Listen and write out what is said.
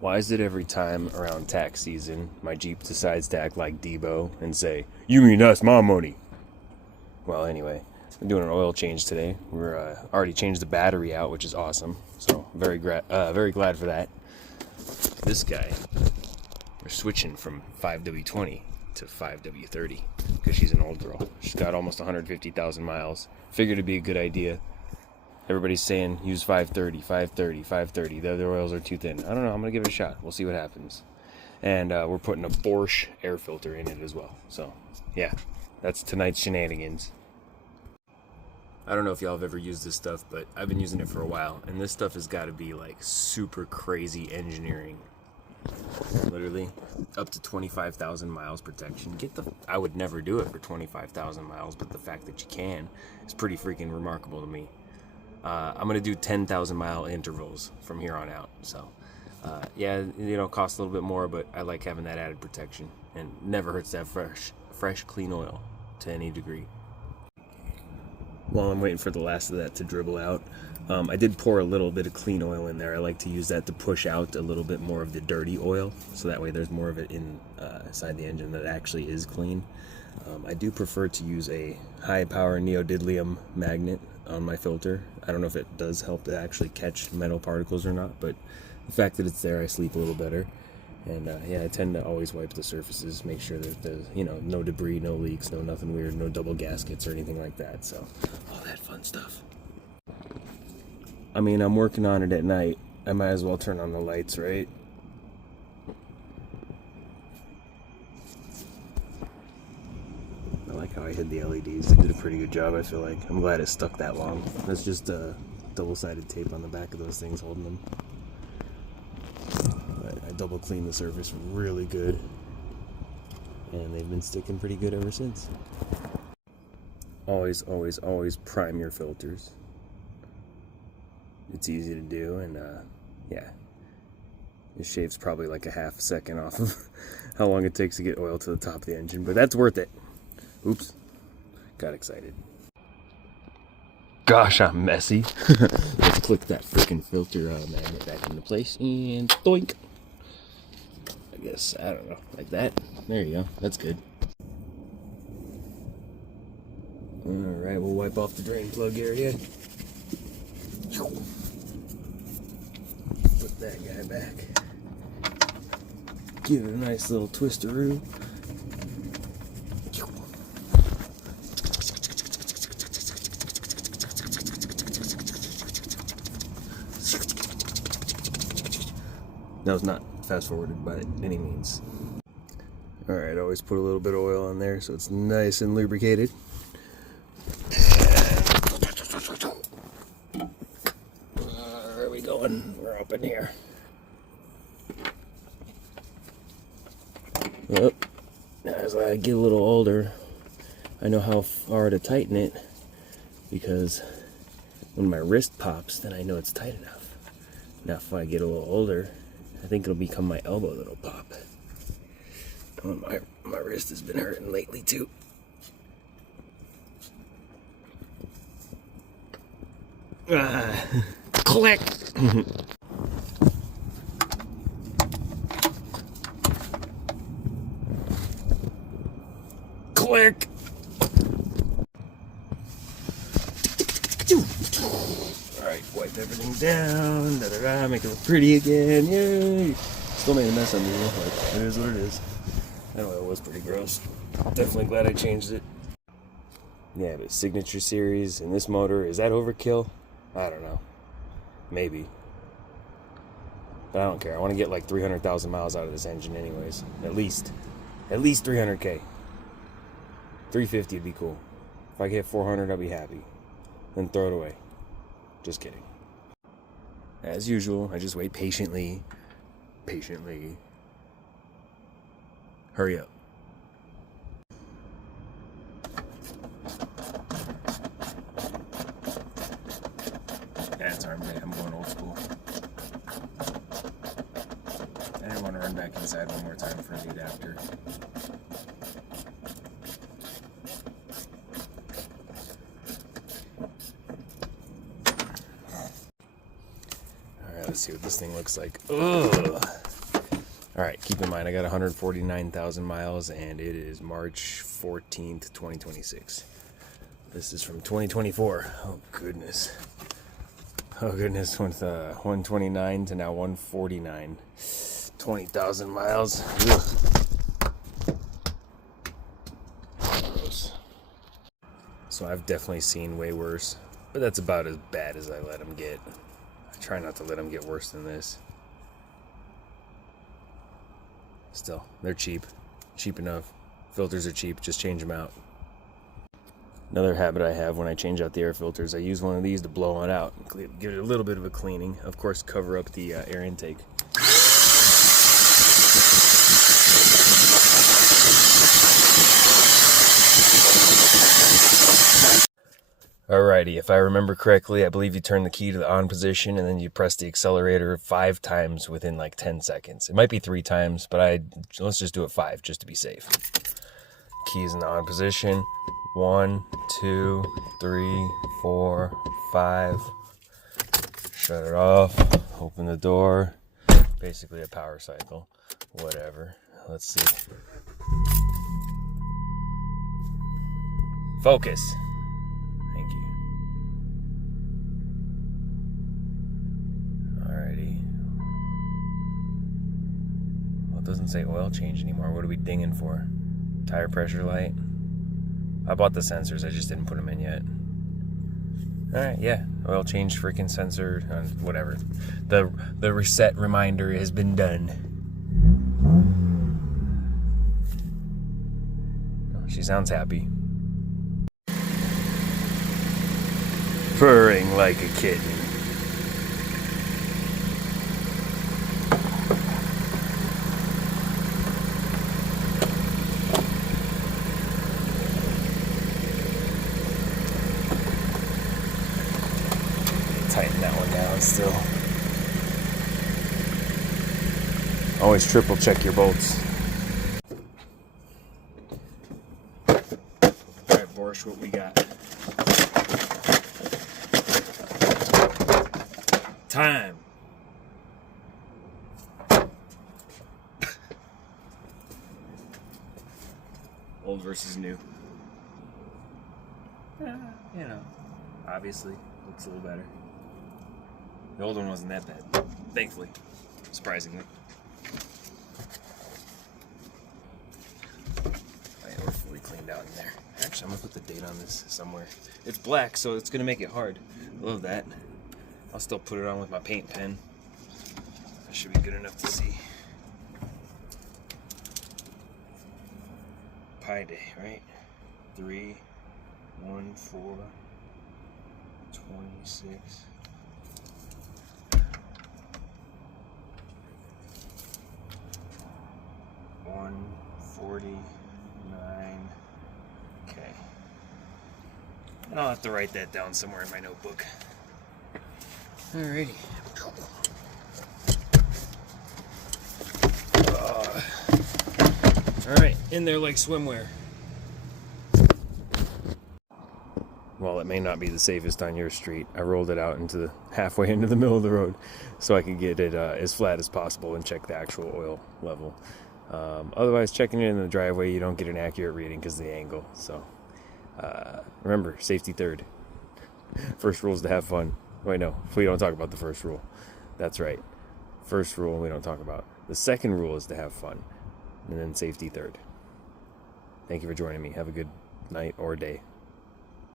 Why is it every time around tax season, my Jeep decides to act like Debo and say, "You mean that's my money?" Well, anyway, I'm doing an oil change today. We're already changed the battery out, which is awesome. So very glad for that. This guy, we're switching from 5W20 to 5W30 because she's an old girl. She's got almost 150,000 miles. Figured it'd be a good idea. Everybody's saying use 530, 530, 530. The other oils are too thin. I don't know. I'm going to give it a shot. We'll see what happens. And we're putting a Bosch air filter in it as well. So, yeah, that's tonight's shenanigans. I don't know if y'all have ever used this stuff, but I've been using it for a while. And this stuff has got to be like super crazy engineering. Literally up to 25,000 miles protection. I would never do it for 25,000 miles, but the fact that you can is pretty freaking remarkable to me. I'm going to do 10,000 mile intervals from here on out. So, yeah, it costs a little bit more, but I like having that added protection. And never hurts to have fresh, clean oil to any degree. While I'm waiting for the last of that to dribble out, I did pour a little bit of clean oil in there. I like to use that to push out a little bit more of the dirty oil, so that way there's more of it inside the engine that actually is clean. I do prefer to use a high power neodymium magnet on my filter. I don't know if it does help to actually catch metal particles or not, but the fact that it's there, I sleep a little better. And yeah, I tend to always wipe the surfaces, make sure that there's no debris, no leaks, no nothing weird, no double gaskets or anything like that. So all that fun stuff. I mean, I'm working on it at night. I might as well turn on the lights, right? I like how I hid the LEDs. They did a pretty good job, I feel like. I'm glad it stuck that long. That's just double-sided tape on the back of those things holding them. But I double cleaned the surface really good. And they've been sticking pretty good ever since. Always, always, always prime your filters. It's easy to do, and yeah. It shaves probably like a half second off of how long it takes to get oil to the top of the engine, but that's worth it. Oops, got excited. Gosh, I'm messy. Let's click that freaking filter magnet back into place and doink. I guess, I don't know, like that. There you go, that's good. Alright, we'll wipe off the drain plug area. Put that guy back. Give it a nice little twisteroo. That was not fast forwarded by any means. Alright, always put a little bit of oil on there so it's nice and lubricated. Where are we going? We're up in here. Well, as I get a little older, I know how far to tighten it, because when my wrist pops, then I know it's tight enough. Now if I get a little older, I think it'll become my elbow that'll pop. Oh, my wrist has been hurting lately too. Click! Click! Alright, wipe everything down, make it look pretty again, yay! Still made a mess on me, but it is what it is. That oil was pretty gross. Definitely glad I changed it. Yeah, but Signature Series and this motor, is that overkill? I don't know. Maybe. But I don't care. I want to get like 300,000 miles out of this engine anyways. At least 300K. 350 would be cool. If I get 400, I'll be happy. Then throw it away. Just kidding. As usual, I just wait patiently. Hurry up. That's arm day. I'm going old school. I didn't want to run back inside one more time for the adapter. Alright, let's see what this this thing looks like. Ugh. Alright, keep in mind I got 149,000 miles and it is March 14th, 2026. This is from 2024. Oh goodness. Oh goodness, with 129 to now 149. 20,000 miles. Ugh. Gross. So I've definitely seen way worse, but that's about as bad as I let them get. I try not to let them get worse than this. Still, they're cheap. Cheap enough. Filters are cheap, just change them out. Another habit I have when I change out the air filters, I use one of these to blow it out. Give it a little bit of a cleaning. Of course, cover up the air intake. Alrighty, if I remember correctly, I believe you turn the key to the on position and then you press the accelerator 5 times within like 10 seconds. It might be 3 times, but let's just do it 5 just to be safe. Keys in the on position. 1, 2, 3, 4, 5. Shut it off. Open the door. Basically a power cycle. Whatever. Let's see. Focus. Thank you. Alrighty. Well, it doesn't say oil change anymore. What are we dinging for? Tire pressure light? I bought the sensors, I just didn't put them in yet. Alright, yeah. Oil change freaking sensor, whatever. The reset reminder has been done. Oh, she sounds happy. Purring like a kitten. Tighten that one down still. Always triple check your bolts. Alright, Bosch, what we got? Time. Old versus new. You know, obviously looks a little better. The old one wasn't that bad, thankfully, surprisingly. Oh yeah, we're fully cleaned out in there. Actually, I'm gonna put the date on this somewhere. It's black, so it's gonna make it hard. I love that. I'll still put it on with my paint pen. That should be good enough to see. Pi Day, right? 3, 1, 4, 26. $149. Okay. And I'll have to write that down somewhere in my notebook. Alrighty. Alright, in there like swimwear. While it may not be the safest on your street, I rolled it out into halfway into the middle of the road so I could get it as flat as possible and check the actual oil level. Otherwise, checking it in the driveway, you don't get an accurate reading because of the angle. So remember, safety third. First rule is to have fun. Wait, no, we don't talk about the first rule. That's right. First rule we don't talk about. The second rule is to have fun. And then safety third. Thank you for joining me. Have a good night or day.